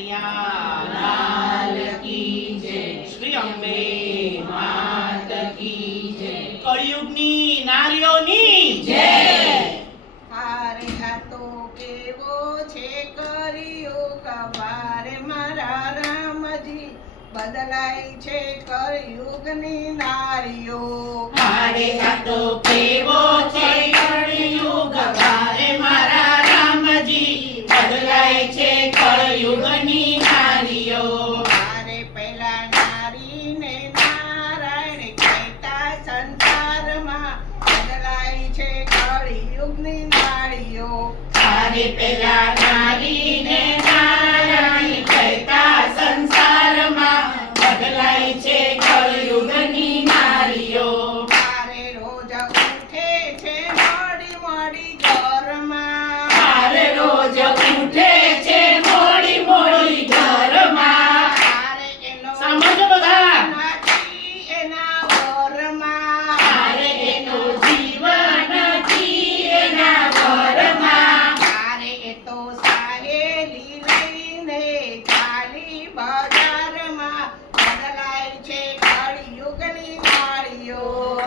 કનૈયા લાલ કી જય, શ્રી અંબે માત કી જય, કળિયુગની નારીઓની જય. હારે આ તો કેવો છે કળિયુગ, વારે મારા રામજી બદલાય છે કળિયુગની નારીઓ. હારે આ તો કેવો છે કળિયુગ, વારે મારા રામજી બદલાય છે કળિયુગની નારીઓ. હારે પેલા નારીને નારાયણ કહેતા સંસારમાં બદલાય છે કળિયુગની નારીઓ. હારે પેલા નારીને નારાયણ કહેતા સંસારમાં બદલાય છે કળિયુગની નારીઓ. હારે રોજ ઉઠે છે મોડી મોડી ઘરમાં, હારે રોજ ઉઠે છે મોડી મોડી ઘરમાં. હારે એનો સમજો બધા. નથી એના વરમાં, હારે એનો જીવન નથી એના ઘરમાં. હારે એ તો સાહેલી લઈને ચાલી બજારમાં બદલાય છે કળિયુગની નારીઓ.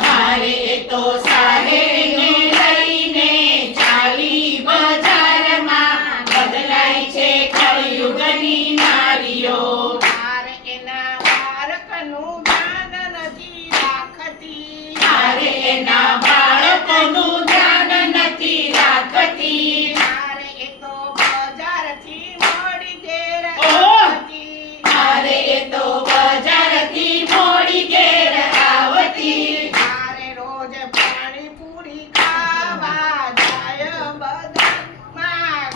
હારે એ તો સાહેબને લઈને ચાલી બજારમાં બદલાય છે કળિયુગની નારીઓ. હારે એના બાળકનું ધ્યાન નથી રાખતી, હારે એના બાળકોનું ધ્યાન નથી રાખતી. હારે એ તો બજારથી મોડી ઘેર ઓહો! આવતી, હારે એ તો બજારથી મોડી ઘેર આવતી. હારે રોજ પાણીપુરી ખાવા જાય બજારમાં,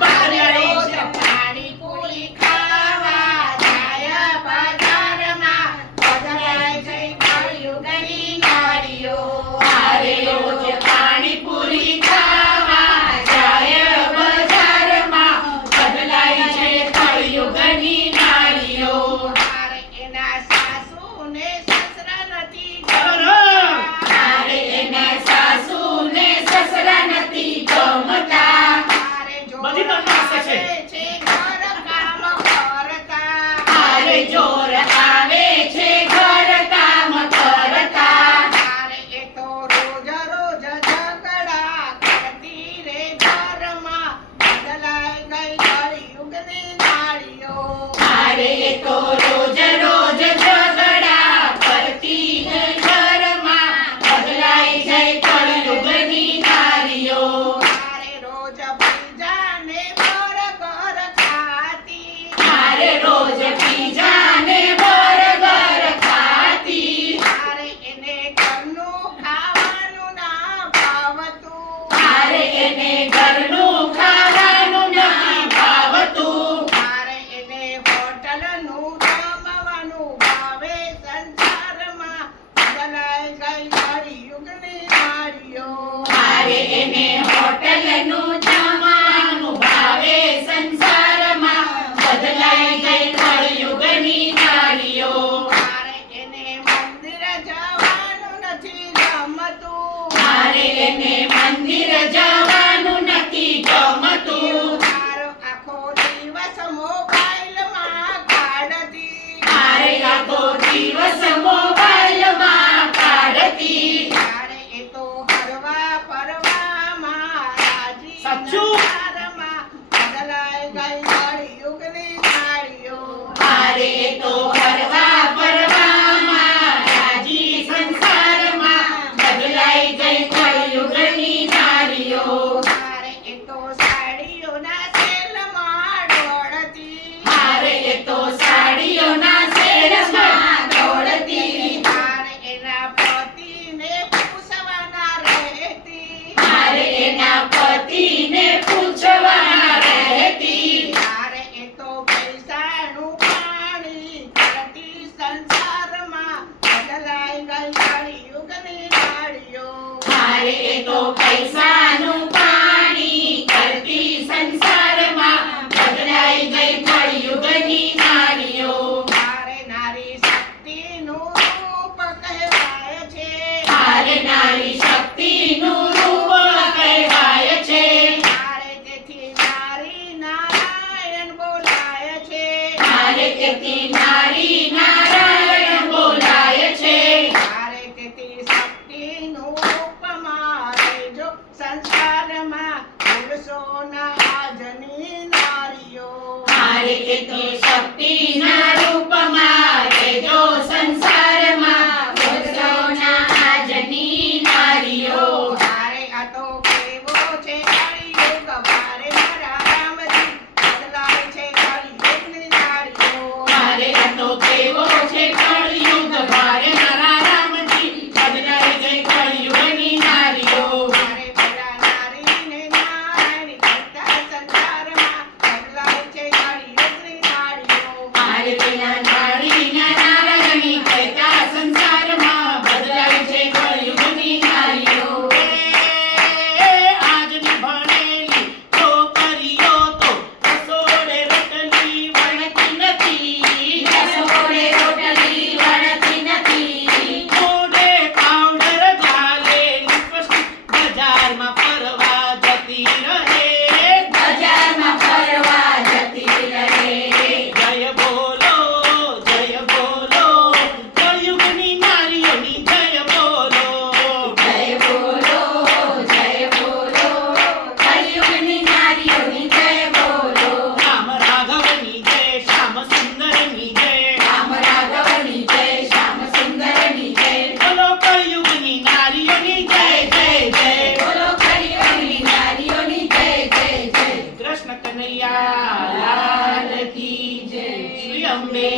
હારે રોજ પાણીપુરી ખાવા જાય બજારમાં બદલાય છે કળિયુગની નારીઓ. હારે રોજ પાણીપુરી ખાવા જાય બજારમાં બદલાય છે કળિયુગની નારીઓ. હારે એના સાસુને સસરા નથી બરાબર. હારે એના સાસુને સસરા નથી ગમતા. હારે જોર બધી તમાશા છે. આવે છે ઘર કામ કરતા, હારે જોર આવે છે ઘર કામ કરતા. હારે એ તો રોજ રોજ ઝઘડા કરતી રે ઘરમાં બદલાઈ ગઈ કળિયુગની નારીઓ. હારે એ તો રોજ રોજ ઝઘડા કરતી ઘરમાં બદલાઈ જાય કળિયુગની નારીઓ. હારે રોજ બીજાને બરગર ખાતી, હારે રોજ પીઝાને બર્ગર ખાતી. હારે એને ઘરનું ખાવાનું ના ભાવતું, હારે એને ઘરનું ખાવાનું નથી ભાવતું. હારે એને હોટલનું જમવાનું ભાવે સંસારમાં બદલાઈ ગઈ કળિયુગની નારીઓ. હારે એને હોટલનું જમવાનું ભાવે સંસારમાં બદલાઈ ગઈ કળિયુગની નારીઓ. હારે એને મંદિર જવાનું નથી ગમતું, હારે એને મંદિર જવાનું નથી ગમતું. હારો આખો દિવસ મોબાઈલમાં કાઢતી, હારે આખો દિવસ મોબાઈલમાં કાઢતી. હારે એ તો હરવા ફરવામાં રાજી સાચું. સંસારમાં બદલાઈ ગઈ કળિયુગની નારીઓ. હારે એ તો ફરવા ફરવામાં રાજી સંસારમાં બદલાઈ ગઈ કળિયુગની નારીઓ. હારે એ તો સાડીઓના સેલમાં દોડતી, હારે એ તો સાડીઓના સેલમાં દોડતી. હારે એના પતિને પૂછવાના રહેતી, હારે એના પતિને પૂછવાના રહેતી. હારે એ તો પૈસાનું પાણી કરતી સંસારમાં બદલાઈ ગઈ કળિયુગની નારીઓ. હારે એ તો પૈસાનું પાણી કરતી સંસારમાં બદલાઈ ગઈ કળિયુગની નારીઓ. હારે નારી શક્તિનું રૂપ કહેવાય છે, હારે નારી શક્તિનું રૂપ કહેવાય છે. હારે તેથી નારી નારાયણ બોલાય મારે તેથી નારી નારાયણ બોલાય છે. મારે તેથી શક્તિનું રૂપ મારે જો સંસારમાં પુરુષોના આજની નારીઓ. મારે તેથી શક્તિના રૂપમાં રહેજો સંસારમાં પુરુષોના આજની નારીઓ. મારે આ તો કેવો છે કળિયુગ, મારે મારા રામજી બદલાય છે કળિયુગની નારીઓ. મારે આ તો કેવો છે કળિયુગ, મારે મારા રામજી બદલાઈ ગઈ કળિયુગની નારીઓ. મારે પેલા નારીને નારાયણ કરતા સંસારમાં બદલાય છે કળિયુગની નારીઓ. મારે પેલા નારીના નારાયણી કહેતા સંસારમાં બદલાઈ છે કળિયુગની નારીઓ. આજની ભણેલી છોકરીઓ તો રસોડે રોટલી વણતી નથી. રસોડે રોટલી વણતી નથી. મોઢે પાવડર ઘાલે લિપસ્ટિક બજારમાં ફરવા જતી રહે. બજારમાં ફરવા જતી રહે. જય બોલો કળિયુગની નારીઓની જય બોલો. જય બોલો કળિયુગની નારીઓની જય બોલો. રામ રાઘવની જય, શ્યામ સુંદરની જય. રામ રાઘવની જય, શ્યામ સુંદરની જય. બોલો કળિયુગની નારીઓની જય જય જય. બોલો કળિયુગની નારીઓની જય જય જય. કૃષ્ણ કનૈયા લાલ કી જય. શ્રી અંબે